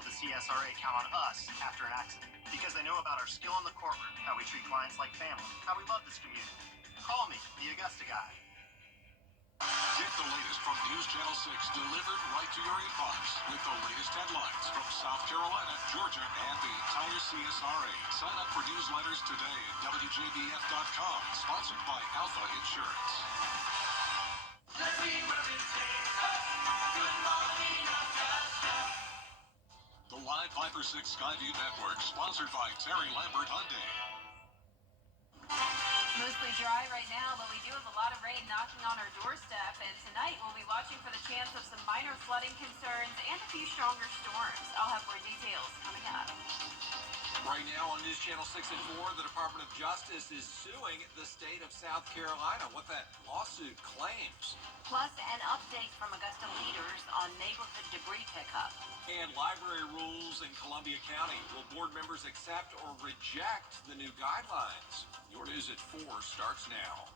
of the CSRA count on us after an accident because they know about our skill in the courtroom, how we treat clients like family, how we love this community. Call me, the Augusta guy. Get the latest from News Channel 6 delivered right to your inbox with the latest headlines from South Carolina, Georgia, and the entire CSRA. Sign up for newsletters today at WJBF.com, sponsored by Alpha Insurance. The Live 5 for 6 Skyview Network, sponsored by Terry Lambert Hyundai. Mostly dry right now, but we do have a lot of rain knocking on our doorstep, and tonight we'll be watching for the chance of some minor flooding concerns and a few stronger storms. I'll have more details coming up. Right now on News Channel 6 and 4, the Department of Justice is suing the state of South Carolina. What that lawsuit claims. Plus, an update from Augusta leaders on neighborhood debris pickup. And library rules in Columbia County. Will board members accept or reject the new guidelines? Your News at 4 starts now.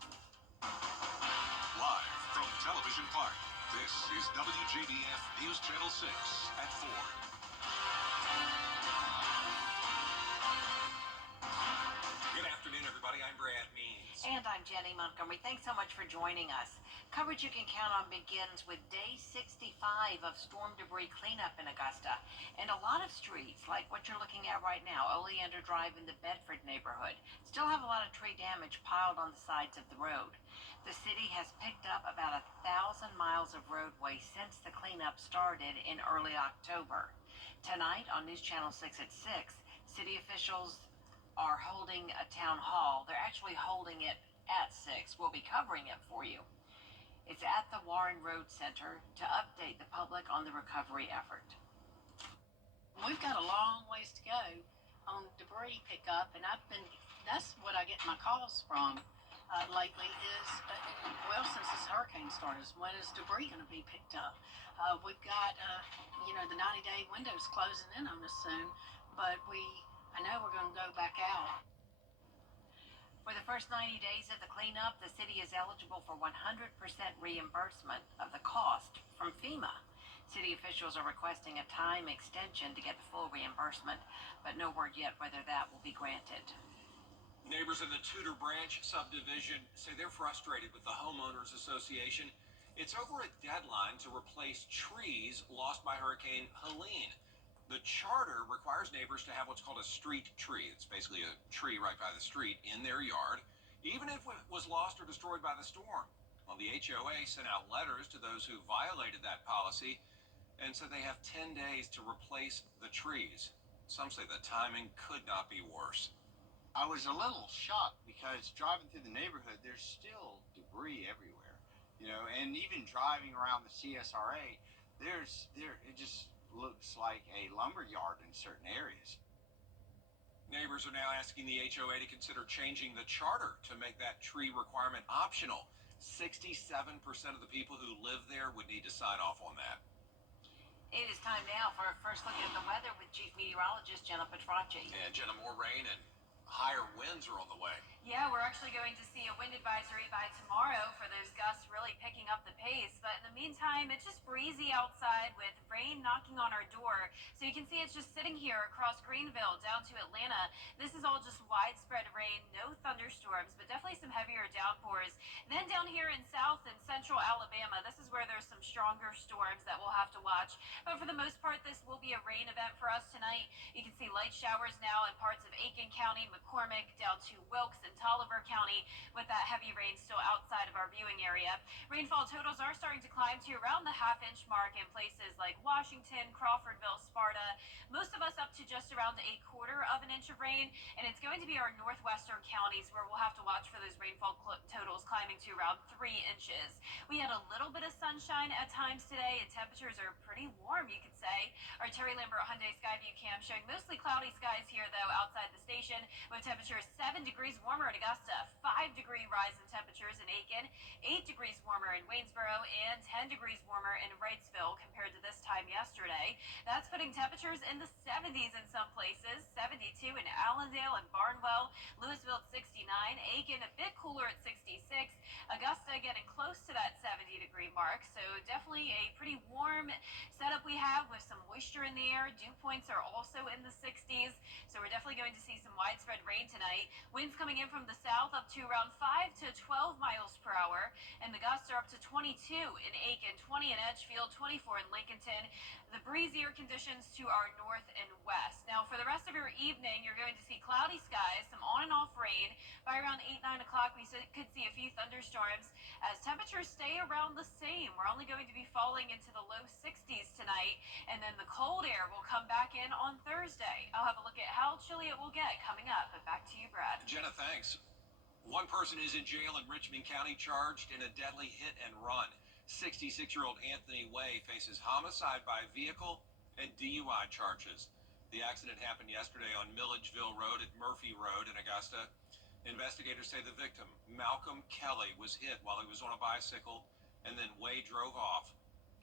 Live from Television Park, this is WJBF News Channel 6 at 4. Good afternoon, everybody. I'm Brad Means. And I'm Jenny Montgomery. Thanks so much for joining us. Coverage you can count on begins with day 65 of storm debris cleanup in Augusta. And a lot of streets, like what you're looking at right now, Oleander Drive in the Bedford neighborhood, still have a lot of tree damage piled on the sides of the road. The city has picked up about 1,000 miles of roadway since the cleanup started in early October. Tonight on News Channel 6 at 6, city officials are holding a town hall. They're actually holding it at 6. We'll be covering it for you. It's at the Warren Road Center to update the public on the recovery effort. We've got a long ways to go on debris pickup, and that's what I get my calls from lately is, well, since this hurricane started, when is debris going to be picked up? We've got, the 90-day window's closing in on us soon, but I know we're going to go back out. For the first 90 days of the cleanup, the city is eligible for 100% reimbursement of the cost from FEMA. City officials are requesting a time extension to get the full reimbursement, but no word yet whether that will be granted. Neighbors in the Tudor Branch subdivision say they're frustrated with the Homeowners Association. It's over a deadline to replace trees lost by Hurricane Helene. The charter requires neighbors to have what's called a street tree. It's basically a tree right by the street in their yard, even if it was lost or destroyed by the storm. Well, the HOA sent out letters to those who violated that policy and said they have 10 days to replace the trees. Some say the timing could not be worse. I was a little shocked because driving through the neighborhood, there's still debris everywhere, and even driving around the CSRA, it just looks like a lumber yard in certain areas. Neighbors are now asking the HOA to consider changing the charter to make that tree requirement optional. 67% of the people who live there would need to sign off on that. It is time now for a first look at the weather with Chief Meteorologist Jenna Petracci. And Jenna, more rain and higher winds are on the way. Yeah, we're actually going to see a wind advisory by tomorrow for those gusts really picking up the pace. But in the meantime, it's just breezy outside with rain knocking on our door. So you can see it's just sitting here across Greenville down to Atlanta. This is all just widespread rain, no thunderstorms, but definitely some heavier downpours. And then down here in South and Central Alabama, this is where there's some stronger storms that we'll have to watch. But for the most part, this will be a rain event for us tonight. You can see light showers now in parts of Aiken County, McCormick, down to Wilkes and Tolliver County, with that heavy rain still outside of our viewing area. Rainfall totals are starting to climb to around the half-inch mark in places like Washington, Crawfordville, Sparta. Most of us up to just around a quarter of an inch of rain, and it's going to be our northwestern counties where we'll have to watch for those rainfall totals climbing to around 3 inches. We had a little bit of sunshine at times today, and temperatures are pretty warm, you could say. Our Terry Lambert Hyundai Skyview cam showing mostly cloudy skies here, though, outside the station, with temperatures 7 degrees warmer in Augusta, 5-degree rise in temperatures in Aiken, 8 degrees warmer in Waynesboro, and 10 degrees warmer in Wrightsville compared to this time yesterday. That's putting temperatures in the 70s in some places, 72 in Allendale and Barnwell, Louisville at 69, Aiken a bit cooler at 66, Augusta getting close to that 70-degree mark, so definitely a pretty warm setup we have with some moisture in the air. Dew points are also in the 60s, so we're definitely going to see some widespread rain tonight. Winds coming in from the south up to around 5 to 12 miles per hour, and the gusts are up to 22 in Aiken, 20 in Edgefield, 24 in Lincolnton. The breezier conditions to our north and west. Now, for the rest of your evening, you're going to see cloudy skies, some on and off rain. By around 8, 9 o'clock, we could see a few thunderstorms as temperatures stay around the same. We're only going to be falling into the low 60s tonight, and then the cold air will come back in on Thursday. I'll have a look at how chilly it will get coming up. But back to you, Brad. Jenna, thanks. One person is in jail in Richmond County charged in a deadly hit and run. 66-year-old Anthony Way faces homicide by vehicle and DUI charges. The accident happened yesterday on Milledgeville Road at Murphy Road in Augusta. Investigators say the victim, Malcolm Kelly, was hit while he was on a bicycle, and then Way drove off.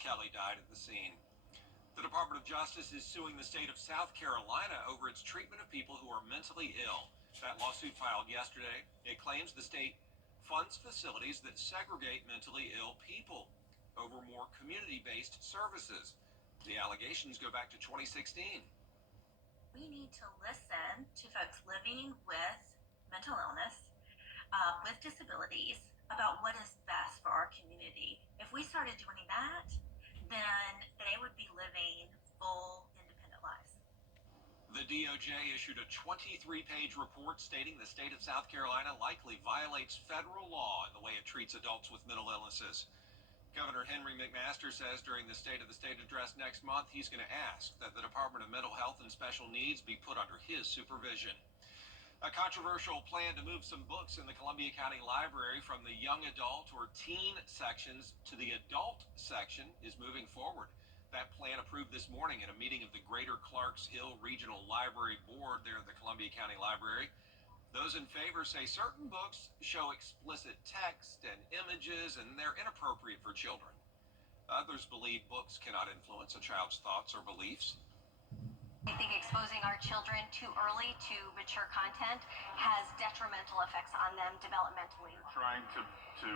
Kelly died at the scene. The Department of Justice is suing the state of South Carolina over its treatment of people who are mentally ill. That lawsuit filed yesterday. It claims the state funds facilities that segregate mentally ill people over more community-based services. The allegations go back to 2016. We need to listen to folks living with mental illness, with disabilities, about what is best for our community. If we started doing that, then they would be living full, independent lives. The DOJ issued a 23-page report stating the state of South Carolina likely violates federal law in the way it treats adults with mental illnesses. Governor Henry McMaster says during the State of the State address next month, he's going to ask that the Department of Mental Health and Special Needs be put under his supervision. A controversial plan to move some books in the Columbia County Library from the young adult or teen sections to the adult section is moving forward. That plan approved this morning at a meeting of the Greater Clarks Hill Regional Library Board there at the Columbia County Library. Those in favor say certain books show explicit text and images and they're inappropriate for children. Others believe books cannot influence a child's thoughts or beliefs. I think exposing our children too early to mature content has detrimental effects on them developmentally. Trying to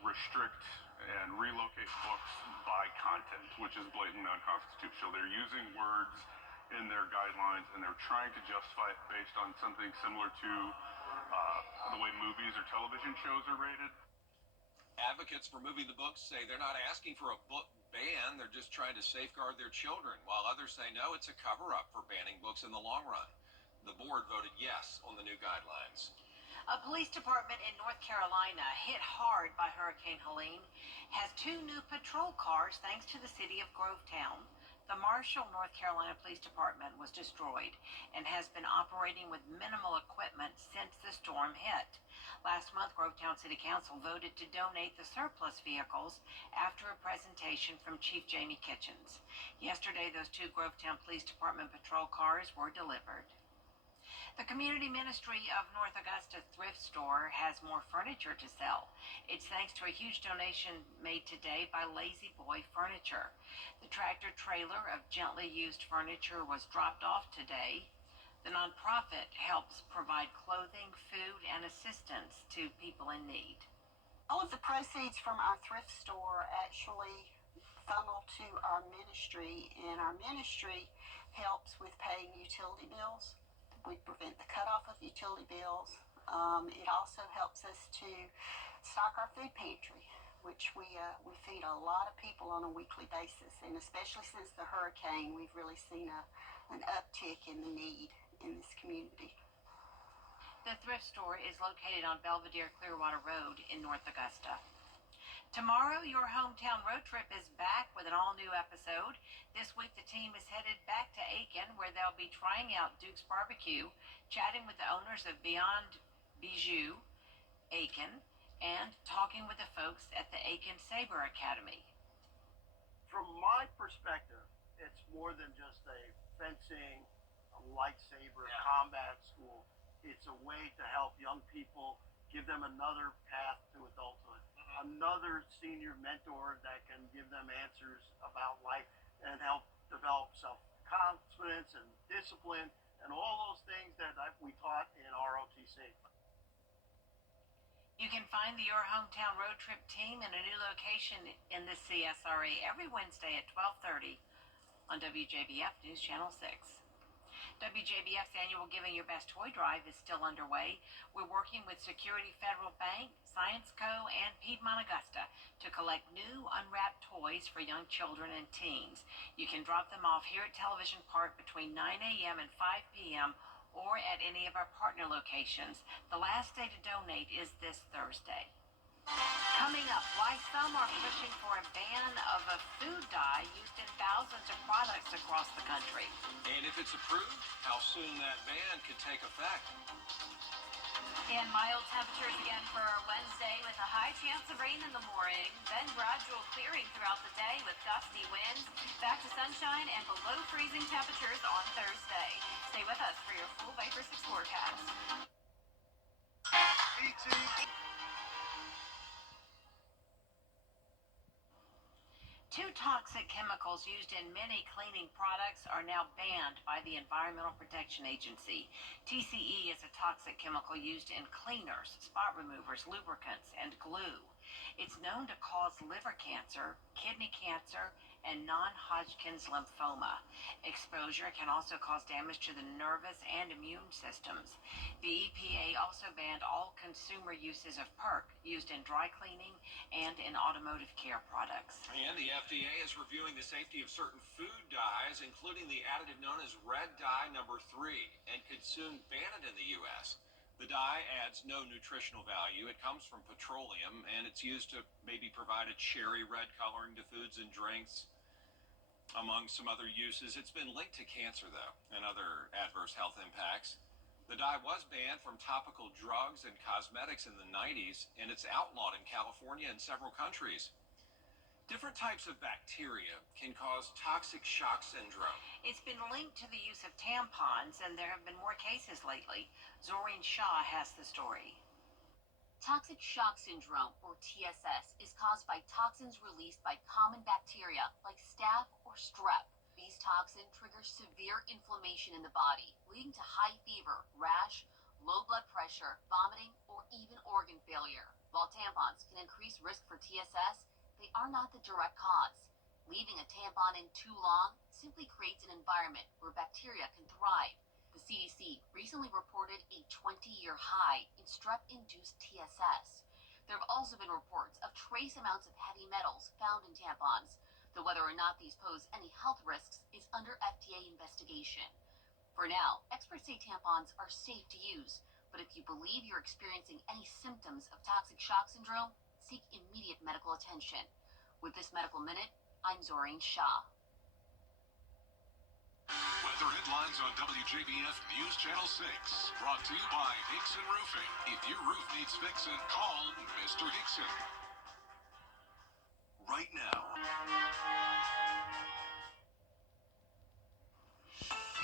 restrict and relocate books by content, which is blatantly unconstitutional. They're using words in their guidelines and they're trying to justify it based on something similar to the way movies or television shows are rated. Advocates for moving the books say they're not asking for a book ban, they're just trying to safeguard their children, while others say no, it's a cover-up for banning books in the long run. The board voted yes on the new guidelines. A police department in North Carolina, hit hard by Hurricane Helene, has 2 new patrol cars thanks to the city of Grovetown. The Marshall, North Carolina Police Department was destroyed and has been operating with minimal equipment since the storm hit. Last month, Grovetown City Council voted to donate the surplus vehicles after a presentation from Chief Jamie Kitchens. Yesterday, those 2 Grovetown Police Department patrol cars were delivered. The Community Ministry of North Augusta Thrift Store has more furniture to sell. It's thanks to a huge donation made today by Lazy Boy Furniture. The tractor trailer of gently used furniture was dropped off today. The nonprofit helps provide clothing, food, and assistance to people in need. All of the proceeds from our thrift store actually funnel to our ministry, and our ministry helps with paying utility bills. We prevent the cutoff of utility bills. It also helps us to stock our food pantry, which we feed a lot of people on a weekly basis, and especially since the hurricane, we've really seen an uptick in the need in this community. The thrift store is located on Belvedere Clearwater Road in North Augusta. Tomorrow, your hometown road trip is back with an all-new episode. This week, the team is headed back to Aiken, where they'll be trying out Duke's Barbecue, chatting with the owners of Beyond Bijou, Aiken, and talking with the folks at the Aiken Saber Academy. From my perspective, it's more than just a fencing, a lightsaber, combat school. It's a way to help young people, give them another path to adulthood. Another senior mentor that can give them answers about life and help develop self-confidence and discipline and all those things that we taught in ROTC. You can find the Your Hometown Road Trip team in a new location in the CSRA every Wednesday at 12:30 on WJBF News Channel 6. WJBF's annual Giving Your Best Toy Drive is still underway. We're working with Security Federal Bank, Science Co., and Piedmont Augusta to collect new unwrapped toys for young children and teens. You can drop them off here at Television Park between 9 a.m. and 5 p.m. or at any of our partner locations. The last day to donate is this Thursday. Coming up, why some are pushing for a ban of a food dye used in thousands of products across the country. And if it's approved, how soon that ban could take effect. And mild temperatures again for Wednesday with a high chance of rain in the morning, then gradual clearing throughout the day with gusty winds, back to sunshine and below freezing temperatures on Thursday. Stay with us for your full Viper 6 forecast. Two toxic chemicals used in many cleaning products are now banned by the Environmental Protection Agency. TCE is a toxic chemical used in cleaners, spot removers, lubricants, and glue. It's known to cause liver cancer, kidney cancer, and non-Hodgkin's lymphoma. Exposure can also cause damage to the nervous and immune systems. The EPA also banned all consumer uses of PERC used in dry cleaning and in automotive care products. And the FDA is reviewing the safety of certain food dyes, including the additive known as red dye number 3, and could soon ban it in the U.S. The dye adds no nutritional value. It comes from petroleum, and it's used to maybe provide a cherry red coloring to foods and drinks, among some other uses. It's been linked to cancer, though, and other adverse health impacts. The dye was banned from topical drugs and cosmetics in the 90s, and it's outlawed in California and several countries. Different types of bacteria can cause toxic shock syndrome. It's been linked to the use of tampons, and there have been more cases lately. Zoreen Shaw has the story. Toxic shock syndrome, or TSS, is caused by toxins released by common bacteria like staph or strep. These toxins trigger severe inflammation in the body, leading to high fever, rash, low blood pressure, vomiting, or even organ failure. While tampons can increase risk for TSS, they are not the direct cause. Leaving a tampon in too long simply creates an environment where bacteria can thrive. The CDC recently reported a 20-year high in strep-induced TSS. There have also been reports of trace amounts of heavy metals found in tampons, though whether or not these pose any health risks is under FDA investigation. For now, experts say tampons are safe to use, but if you believe you're experiencing any symptoms of toxic shock syndrome, seek immediate medical attention. With this Medical Minute, I'm Zoreen Shaw. Weather headlines on WJBF News Channel 6. Brought to you by Hickson Roofing. If your roof needs fixing, call Mr. Hickson. Right now.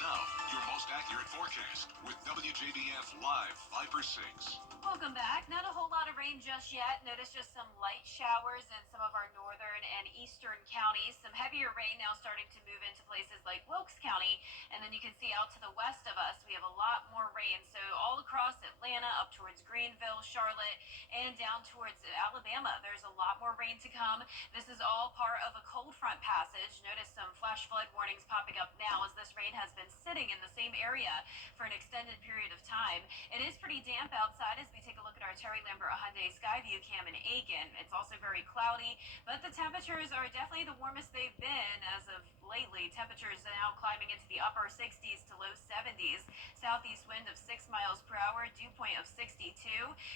Now, your most accurate forecast with WJBF Live Viper 6. Welcome back. Not a whole lot of rain just yet. Notice just some light showers in some of our northern and eastern counties. Some heavier rain now starting to move into places like Wilkes County. And then you can see out to the west of us, we have a lot more rain. So all across Atlanta, up towards Greenville, Charlotte, and down towards Alabama, there's a lot more rain to come. This is all part of a cold front passage. Notice some flash flood warnings popping up now as this rain has been sitting in the same area for an extended period of time. It is pretty damp outside as we take a look at our Terry Lambert Hyundai Skyview cam in Aiken. It's also very cloudy, but the temperatures are definitely the warmest they've been as of lately. Temperatures are now climbing into the upper 60s to low 70s. Southeast wind of 6 miles per hour, dew point of 62.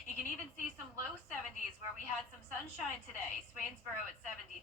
You can even see some low 70s where we had some sunshine today. Swainsboro at 72,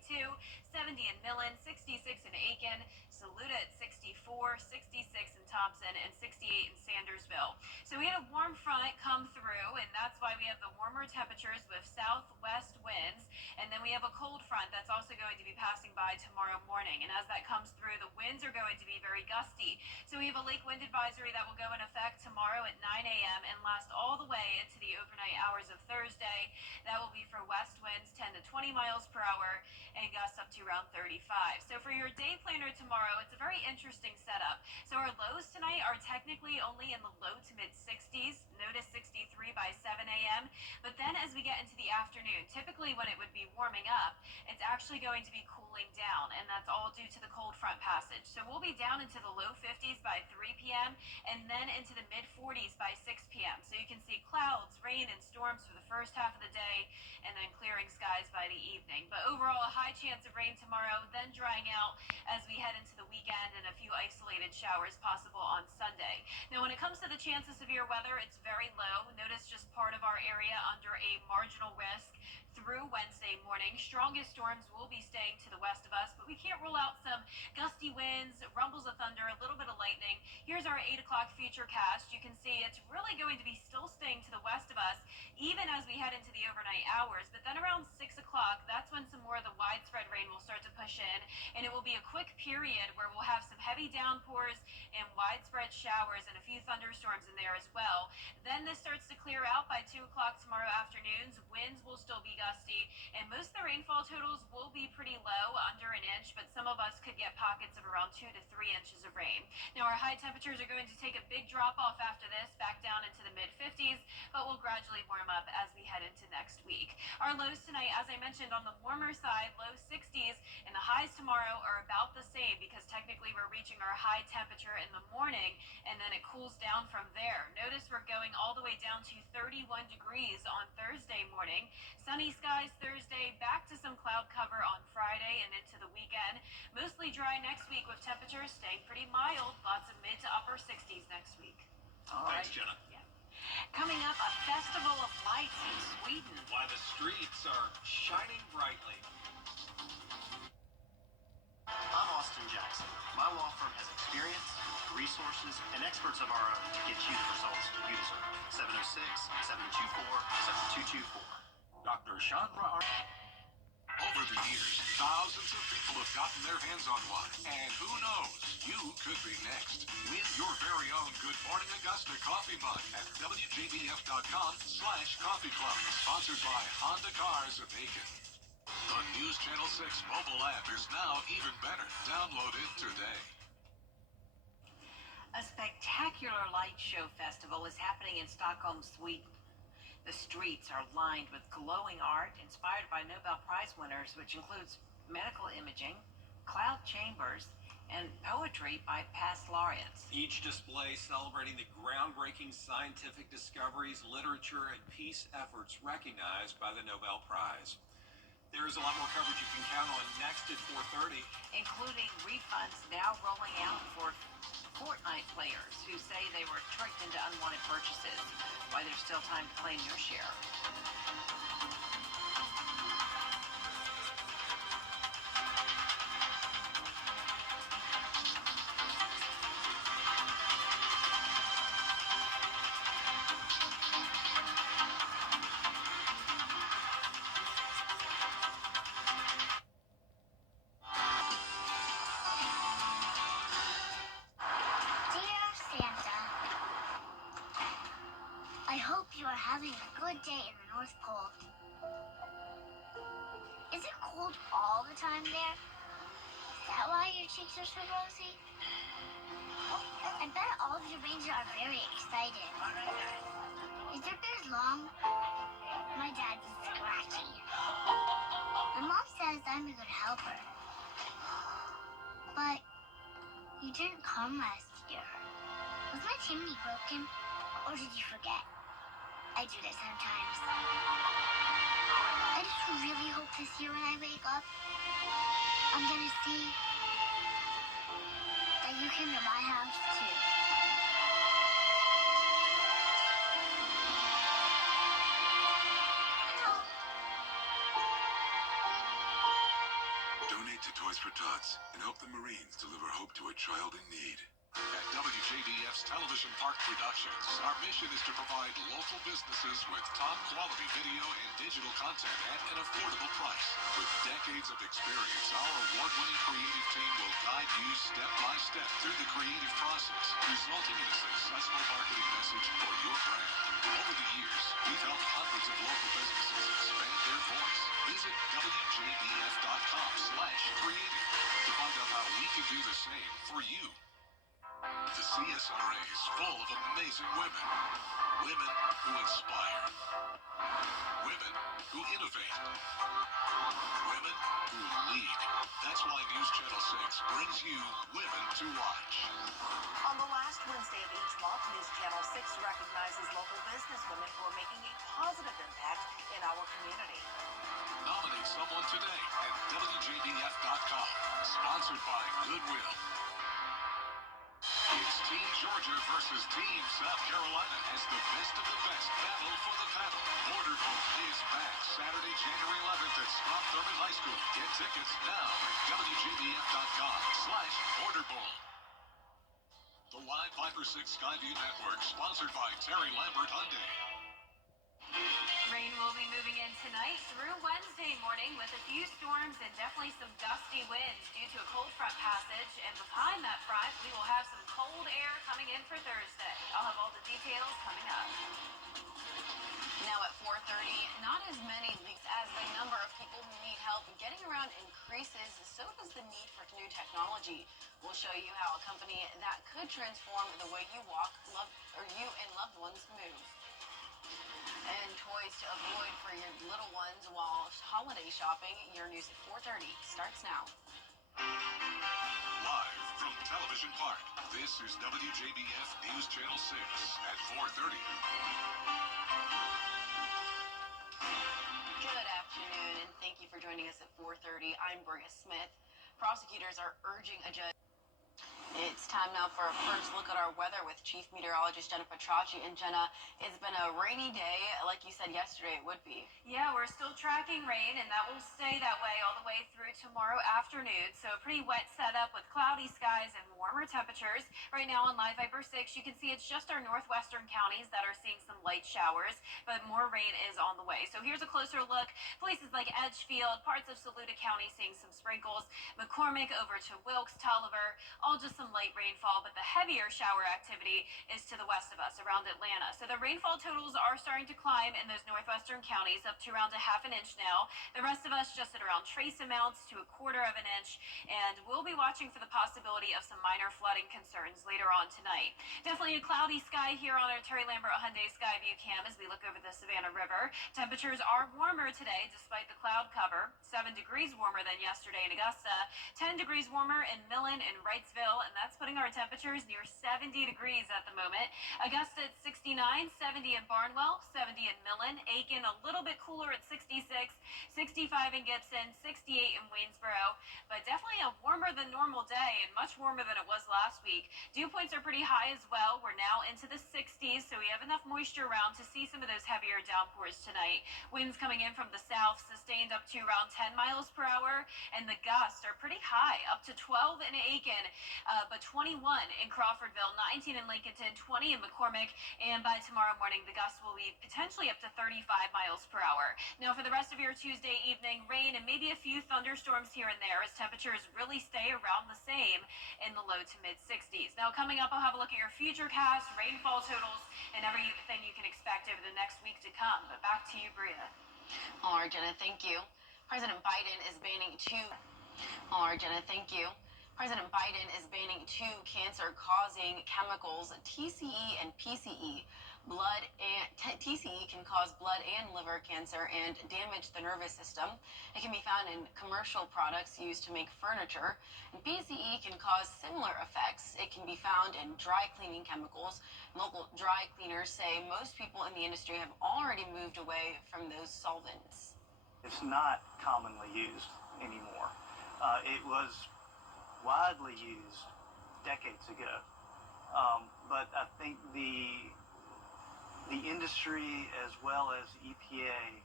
70 in Millen, 66 in Aiken, Saluda at 64, 66 in Thompson, and 68 in Sandersville. So we had a warm front come through, and that's why we have the warmer temperatures with southwest winds. And then we have a cold front that's also going to be be passing by tomorrow morning. And as that comes through, the winds are going to be very gusty. So we have a lake wind advisory that will go in effect tomorrow at 9 a.m. and last all the way into the overnight hours of Thursday. That will be for west winds 10 to 20 miles per hour and gusts up to around 35. So for your day planner tomorrow, it's a very interesting setup. So our lows tonight are technically only in the low to mid 60s. Notice 63 by 7 a.m. But then as we get into the afternoon, typically when it would be warming up, it's actually going to be cooling down, and that's all due to the cold front passage. So we'll be down into the low 50s by 3 p.m. and then into the mid 40s by 6 p.m. So you can see clouds, rain, and storms for the first half of the day, and then clearing skies by the evening. But overall, a high chance of rain tomorrow, then drying out as we head into the weekend, and a few isolated showers possible on Sunday. Now, when it comes to the chance of severe weather, it's very low. Notice just part of our area under a marginal risk through Wednesday morning. Strongest storms will be staying to the west of us, but we can't rule out some gusty winds, rumbles of thunder, a little bit of lightning. Here's our 8 o'clock futurecast. You can see it's really going to be still staying to the west of us, even as we head into the overnight hours. But then around 6 o'clock, that's when some more of the widespread rain will start to push in, and it will be a quick period where we'll have some heavy downpours and widespread showers and a few thunderstorms in there as well. Then this starts to clear out by 2 o'clock tomorrow afternoons. Winds will still be gusty, and most of the rainfall totals will be pretty low, under an inch, but some of us could get pockets of around 2 to 3 inches of rain. Now, our high temperatures are going to take a big drop off after this, back down into the mid 50s, but will gradually warm up as we head into next week. Our lows tonight, as I mentioned, on the warmer side, low 60s, and the highs tomorrow are about the same because technically we're reaching our high temperature in the morning, and then it cools down from there. Notice we're going all the way down to 31 degrees on Thursday morning. Sunny skies Thursday, back to some cloud cover on Friday and into the weekend. Mostly dry next week with temperatures staying pretty mild. Lots of mid to upper 60s next week. Thanks, Jenna. Yeah. Coming up, a festival of lights in Sweden. Why the streets are shining brightly. I'm Austin Jackson. My law firm has experience, resources, and experts of our own to get you the results you deserve. 706-724-7224. Dr. Chandra. Over the years, thousands of people have gotten their hands on one. And who knows, you could be next. Win your very own Good Morning Augusta coffee mug at WJBF.com/coffee club. Sponsored by Honda Cars of Aiken. The News Channel 6 mobile app is now even better. Download it today. A spectacular light show festival is happening in Stockholm, Sweden. The streets are lined with glowing art inspired by Nobel Prize winners, which includes medical imaging, cloud chambers, and poetry by past laureates. Each display celebrating the groundbreaking scientific discoveries, literature, and peace efforts recognized by the Nobel Prize. There is a lot more coverage you can count on next at 4:30. Including refunds now rolling out for Fortnite players who say they were tricked into unwanted purchases. Why there's still time to claim your share. I hope you are having a good day in the North Pole. Is it cold all the time there? Is that why your cheeks are so rosy? I bet all of your reindeer are very excited. Is their beard long? My dad's is scratchy. My mom says I'm a good helper. But you didn't come last year. Was my chimney broken? Or did you forget? I do that sometimes. I just really hope this year when I wake up, I'm gonna see that you came to my house too. Donate to Toys for Tots and help the Marines deliver hope to a child in need. At WJBF's Television Park Productions, our mission is to provide local businesses with top quality video and digital content at an affordable price. With decades of experience, our award-winning creative team will guide you step by step through the creative process, resulting in a successful marketing message for your brand. Over the years, we've helped hundreds of local businesses expand their voice. Visit WJBF.com/creative to find out how we can do the same for you. The CSRA is full of amazing women. Women who inspire. Women who innovate. Women who lead. That's why News Channel 6 brings you Women to Watch. On the last Wednesday of each month, News Channel 6 recognizes local businesswomen who are making a positive impact in our community. Nominate someone today at WJBF.com. Sponsored by Goodwill. It's Team Georgia versus Team South Carolina as the best of the best battle for the paddle. Border Bowl is back Saturday, January 11th at Scott Thurman High School. Get tickets now at WJBF.com/Border Bowl. The Live Viper 6 Skyview Network, sponsored by Terry Lambert Hyundai. Rain will be moving in tonight through Wednesday morning with a few storms and definitely some gusty winds due to a cold front passage. And behind that front, we will have some cold air coming in for Thursday. I'll have all the details coming up. Now at 4:30, not as many leaks as the number of people who need help getting around increases. So does the need for new technology. We'll show you how a company that could transform the way you walk, you and loved ones move. And toys to avoid for your little ones while holiday shopping. Your news at 4:30 starts now. Live from Television Park, this is WJBF News Channel 6 at 4:30. Good afternoon, and thank you for joining us at 4:30. I'm Bria Smith. Prosecutors are urging a judge. It's time now for a first look at our weather with Chief Meteorologist Jenna Petracci. And Jenna, it's been a rainy day, like you said yesterday it would be. Yeah, we're still tracking rain, and that will stay that way all the way through tomorrow afternoon. So a pretty wet setup with cloudy skies and warmer temperatures. Right now on Live Viper 6, you can see it's just our northwestern counties that are seeing some light showers, but more rain is on the way. So here's a closer look. Places like Edgefield, parts of Saluda County seeing some sprinkles. McCormick over to Wilkes, Tolliver, all just some light rainfall, but the heavier shower activity is to the west of us around Atlanta. So the rainfall totals are starting to climb in those northwestern counties up to around a ½ inch now. The rest of us just at around trace amounts to 1/4 inch, and we'll be watching for the possibility of some minor flooding concerns later on tonight. Definitely a cloudy sky here on our Terry Lambert Hyundai Skyview cam as we look over the Savannah River. Temperatures are warmer today despite the cloud cover. 7 degrees warmer than yesterday in Augusta, 10 degrees warmer in Millen and Wrightsville, and that's putting our temperatures near 70 degrees at the moment. Augusta at 69, 70 in Barnwell, 70 in Millen, Aiken a little bit cooler at 66, 65 in Gibson, 68 in Waynesboro, but definitely a warmer than normal day and much warmer than it was last week. Dew points are pretty high as well. We're now into the 60s, so we have enough moisture around to see some of those heavier downpours tonight. Winds coming in from the south sustained up to around 10 miles per hour, and the gusts are pretty high, up to 12 in Aiken, but 21 in Crawfordville, 19 in Lincolnton, 20 in McCormick, and by tomorrow morning, the gusts will be potentially up to 35 miles per hour. Now, for the rest of your Tuesday evening, rain and maybe a few thunderstorms here and there as temperatures really stay around the same in the low to mid 60s. Now, coming up, I'll have a look at your futurecast, rainfall totals, and everything you can expect over the next week to come. But back to you, Bria. All right, Jenna, thank you. President Biden is banning President Biden is banning 2 cancer-causing chemicals, TCE and PCE. TCE can cause blood and liver cancer and damage the nervous system. It can be found in commercial products used to make furniture. And PCE can cause similar effects. It can be found in dry cleaning chemicals. Local dry cleaners say most people in the industry have already moved away from those solvents. It's not commonly used anymore. It was widely used decades ago, but I think the industry as well as EPA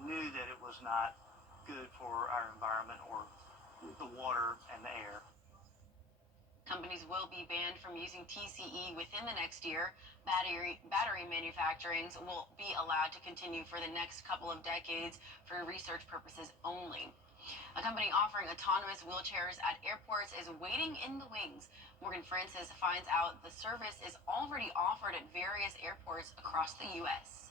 knew that it was not good for our environment or the water and the air. Companies will be banned from using TCE within the next year. Battery manufacturings will be allowed to continue for the next couple of decades for research purposes only. A company offering autonomous wheelchairs at airports is waiting in the wings. Morgan Francis finds out the service is already offered at various airports across the U.S.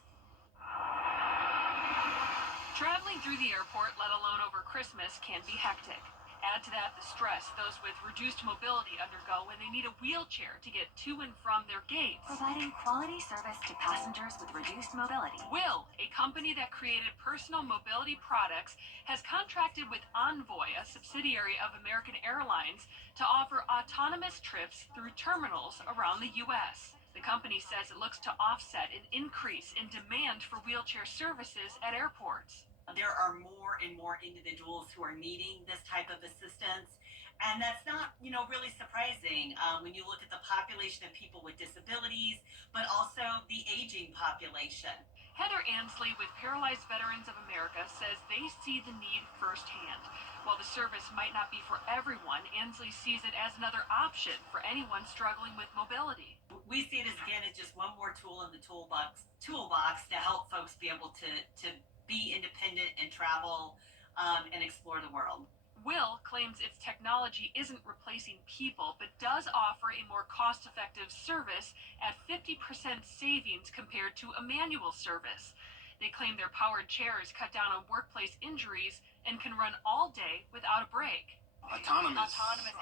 Traveling through the airport, let alone over Christmas, can be hectic. Add to that the stress those with reduced mobility undergo when they need a wheelchair to get to and from their gates. Providing quality service to passengers with reduced mobility. Will, a company that created personal mobility products, has contracted with Envoy, a subsidiary of American Airlines, to offer autonomous trips through terminals around the U.S. The company says it looks to offset an increase in demand for wheelchair services at airports. There are more and more individuals who are needing this type of assistance, and that's not, really surprising when you look at the population of people with disabilities, but also the aging population. Heather Ansley with Paralyzed Veterans of America says they see the need firsthand. While the service might not be for everyone, Ansley sees it as another option for anyone struggling with mobility. We see this again as just one more tool in the toolbox to help folks be able to be independent and travel and explore the world. Will claims its technology isn't replacing people, but does offer a more cost-effective service at 50% savings compared to a manual service. They claim their powered chairs cut down on workplace injuries and can run all day without a break. Autonomous, exactly.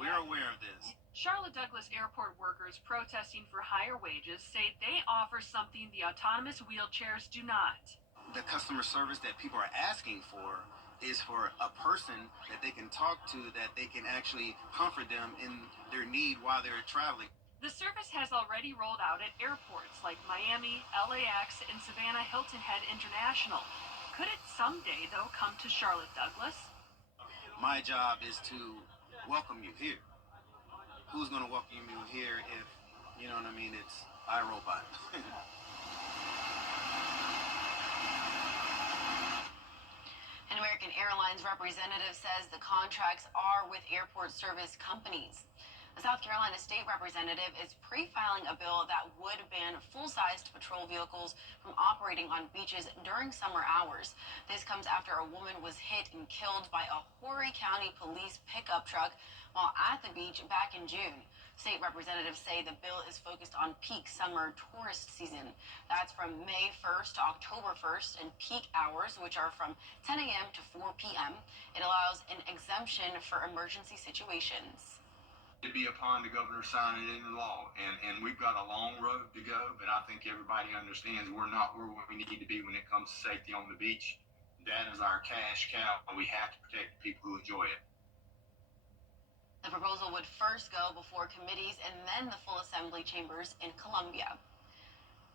We're aware of this. Charlotte Douglas airport workers protesting for higher wages say they offer something the autonomous wheelchairs do not. The customer service that people are asking for is for a person that they can talk to, that they can actually comfort them in their need while they're traveling. The service has already rolled out at airports like Miami, LAX, and Savannah Hilton Head International. Could it someday, though, come to Charlotte Douglas? My job is to welcome you here. Who's going to welcome you here if, it's iRobot? An American Airlines representative says the contracts are with airport service companies. A South Carolina state representative is pre-filing a bill that would ban full-sized patrol vehicles from operating on beaches during summer hours. This comes after a woman was hit and killed by a Horry County police pickup truck while at the beach back in June. State representatives say the bill is focused on peak summer tourist season. That's from May 1st to October 1st, and peak hours, which are from 10 a.m. to 4 p.m. It allows an exemption for emergency situations. It'd be upon the governor signing it into law, and we've got a long road to go, but I think everybody understands we're not where we need to be when it comes to safety on the beach. That is our cash cow, and we have to protect the people who enjoy it. The proposal would first go before committees and then the full assembly chambers in Columbia.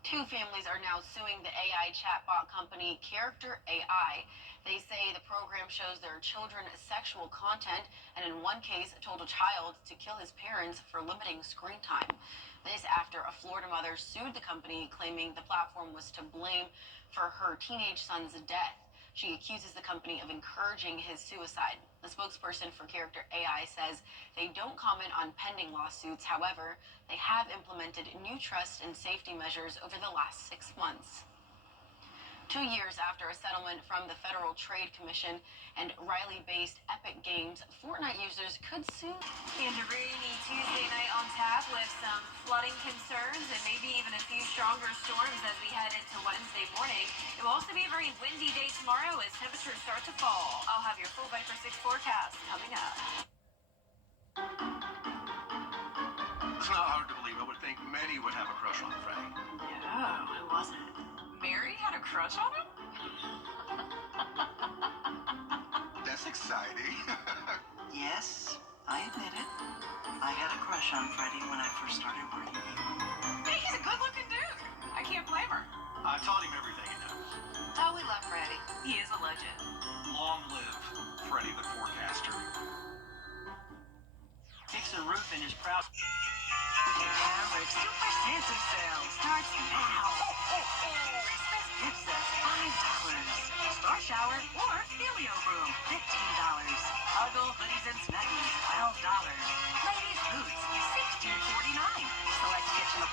Two families are now suing the AI chatbot company Character AI. They say the program shows their children sexual content and in one case told a child to kill his parents for limiting screen time. This after a Florida mother sued the company, claiming the platform was to blame for her teenage son's death. She accuses the company of encouraging his suicide. The spokesperson for Character AI says they don't comment on pending lawsuits. However, they have implemented new trust and safety measures over the last 6 months. 2 years after a settlement from the Federal Trade Commission and Raleigh-based Epic Games, Fortnite users could soon. And a rainy Tuesday night on tap with some flooding concerns and maybe even a few stronger storms as we head into Wednesday morning. It will also be a very windy day tomorrow as temperatures start to fall. I'll have your full Viper 6 forecast coming up. It's not hard to believe. I would think many would have a crush on Freddie. Yeah, who was it? Mary had a crush on him? That's exciting. Yes, I admit it. I had a crush on Freddie when I first started working here. Hey, he's a good-looking dude. I can't blame her. I taught him everything he knows. Oh, we love Freddie. He is a legend. Long live Freddie the Forecaster. Dixon Roofing is proud. Our Super Santa sale starts now. Christmas gift sets $5. Star shower or Helio room $15. Huggle hoodies and snuggies $12. Ladies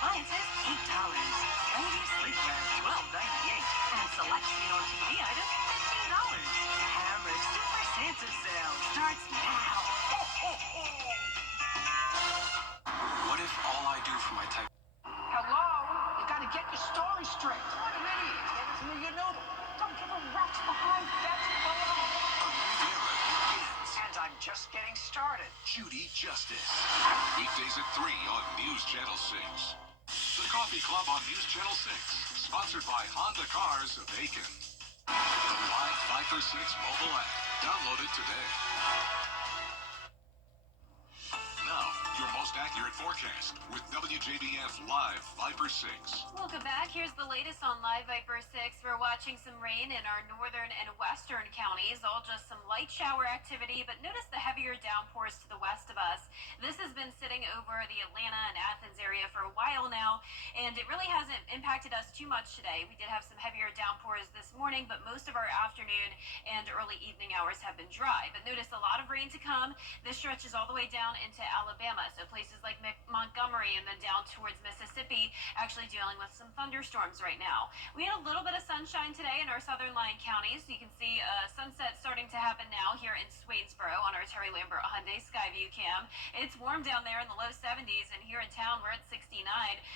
appliances, $8. Ladies sleepwear, $12.98. And select seen on TV items, $15. Hammer Super Santa sale starts now. Ho, ho, ho! What if all I do for my type... Hello? You gotta get your story straight. What an idiot. Get it from your noodle. Don't give a rat's behind. That's below. A new era begins. And I'm just getting started. Judy Justice. Weekdays at 3 on News Channel 6. The Coffee Club on News Channel 6. Sponsored by Honda Cars of Aiken. The Live Viper 6 mobile app. Download it today. Now, your most accurate forecast with WJBF Live Viper 6. Welcome back. Here's the latest on Live Viper 6. We're watching some rain in our northern and western counties, all just some light shower activity, but notice the heavier downpours to the west of us. This has been sitting over the Atlanta and Athens area for a while now, and it really hasn't impacted us too much today. We did have some heavier downpours this morning, but most of our afternoon and early evening hours have been dry. But notice a lot of rain to come. This stretches all the way down into Alabama, so places like Montgomery and then down towards Mississippi actually dealing with some thunderstorms right now. We had a little bit of sunshine today in our southern line counties. You can see sunset starting to happen now here in Swainsboro on our Terry Lambert Hyundai Skyview cam. It's warm down there in the low 70s, and here in town we're at 69.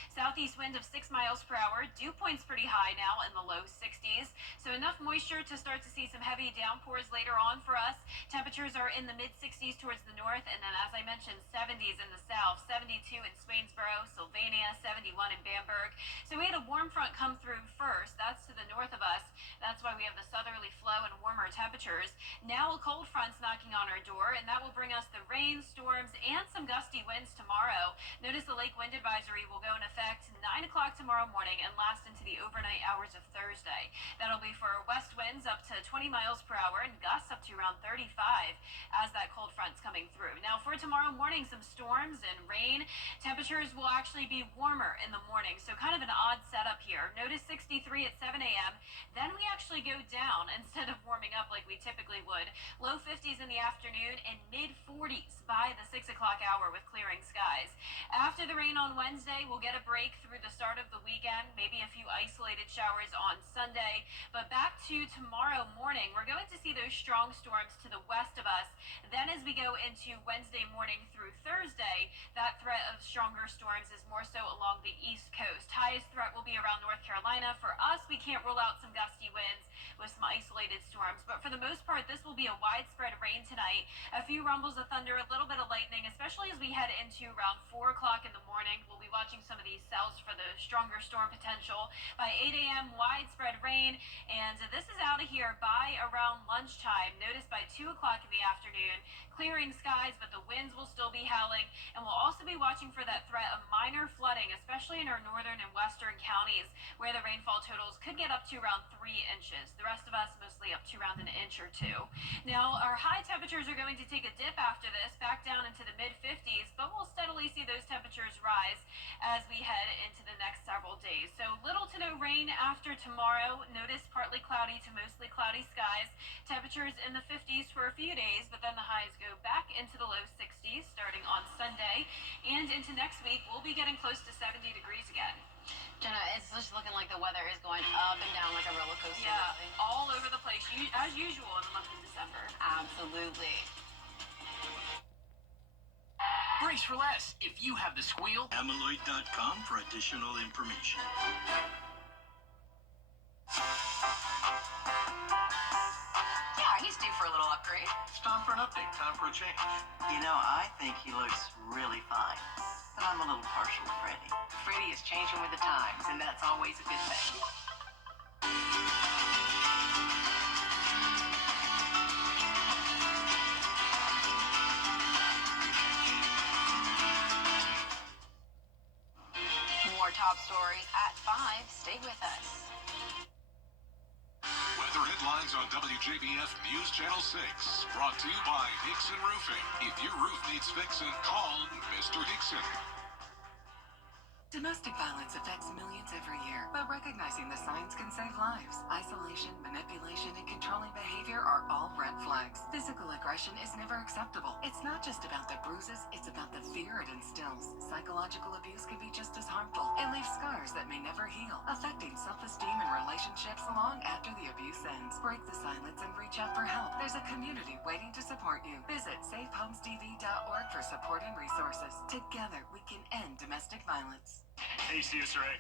Southeast wind of 6 miles per hour. Dew point's pretty high now in the low 60s, so enough moisture to start to see some heavy downpours later on for us. Temperatures are in the mid 60s towards the north, and then as I mentioned, 70s in the south, 72 in Swainsboro, Sylvania, 71 in Bamberg. So we had a warm front come through first. That's to the north of us. That's why we have the southerly flow and warmer temperatures. Now a cold front's knocking on our door, and that will bring us the rain, storms, and some gusty winds tomorrow. Notice the lake wind advisory will go in effect 9 o'clock tomorrow morning and last into the overnight hours of Thursday. That'll be for west winds up to 20 miles per hour and gusts up to around 35 as that cold front's coming through. Now for tomorrow morning, some storms and rain. Temperatures will actually be warmer in the morning, so kind of an odd setup here. Notice 63 at 7 a.m. Then we actually go down instead of warming up like we typically would. Low 50s in the afternoon and mid 40s by the 6 o'clock hour with clearing skies. After the rain on Wednesday, we'll get a break through the start of the weekend, maybe a few isolated showers on Sunday, but back to tomorrow morning, we're going to see those strong storms to the west of us. Then as we go into Wednesday morning through Thursday, that threat of stronger storms is more so along the east coast. Highest threat will be around North Carolina. For us, we can't rule out some gusty winds with some isolated storms, but for the most part, this will be a widespread rain tonight. A few rumbles of thunder, a little bit of lightning, especially as we head into around 4 o'clock in the morning. We'll be watching some of these cells for the stronger storm potential. By 8 a.m., widespread rain, and this is out of here by around lunchtime. Notice by 2 o'clock in the afternoon, clearing skies, but the winds will still be howling, and we'll also be watching for that threat of minor flooding, especially in our northern and western counties, where the rainfall totals could get up to around 3 inches. The rest of us mostly up to around an inch or 2. Now, our high temperatures are going to take a dip after this, back down into the mid-50s, but we'll steadily see those temperatures rise as we head into the next several days. So little to no rain after tomorrow. Notice partly cloudy to mostly cloudy skies. Temperatures in the 50s for a few days, but then the highs go back into the low 60s starting on Sunday. And into next week, we'll be getting close to 70 degrees again. Jenna, it's just looking like the weather is going up and down like a roller coaster. Yeah, all over the place, as usual in the month of December. Absolutely. Brace for less if you have the squeal. Amyloid.com for additional information. Yeah, he's due for a little upgrade. It's time for an update. Time for a change. You know, I think he looks really fine. But I'm a little partial to Freddie. Freddie is changing with the times, and that's always a good thing. More top stories at 5. Stay with us. Weather headlines on WJBF News Channel 6. Brought to you by Hickson Roofing. If your roof needs fixing, call Mr. Hickson. Domestic violence affects millions every year, but recognizing the signs can save lives. Isolation, manipulation, and controlling behavior are all red flags. Physical aggression is never acceptable. It's not just about the bruises, it's about the fear it instills. Psychological abuse can be just as harmful and leave scars that may never heal, affecting self-esteem and relationships long after the abuse ends. Break the silence and reach out for help. There's a community waiting to support you. Visit safehomestv.org for support and resources. Together, we can end domestic violence. Hey, CSRA.